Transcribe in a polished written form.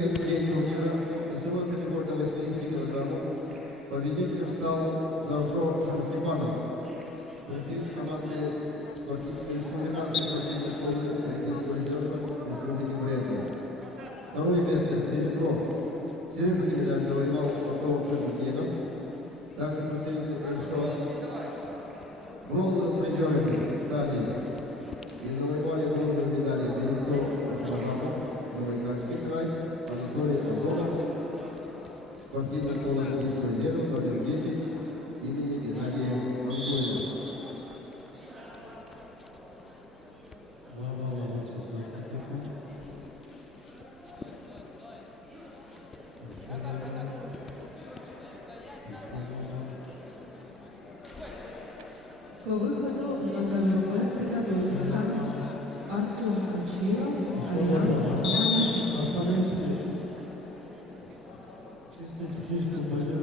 День турнира весовой категории 80 килограммов. Победителем стал Горшов Степанов, представитель команды республиканской спортивной школы Олимпийского резерва Республики Бурятия. Второе место Серебров. Серебряную медаль завоевал Поток Турникенов. Также представитель Горшов. Бронзовые призерами стали и завоевали бронзовые медали Пилотов Забайкальский край, Анатолий Кузовов, спортивная школа Олимпийского резерва номер 10 имени Геннадия Мансурова. По выходу на КВП приготовится Артем Ачиров, Остановись. Чистую техническую поддержку.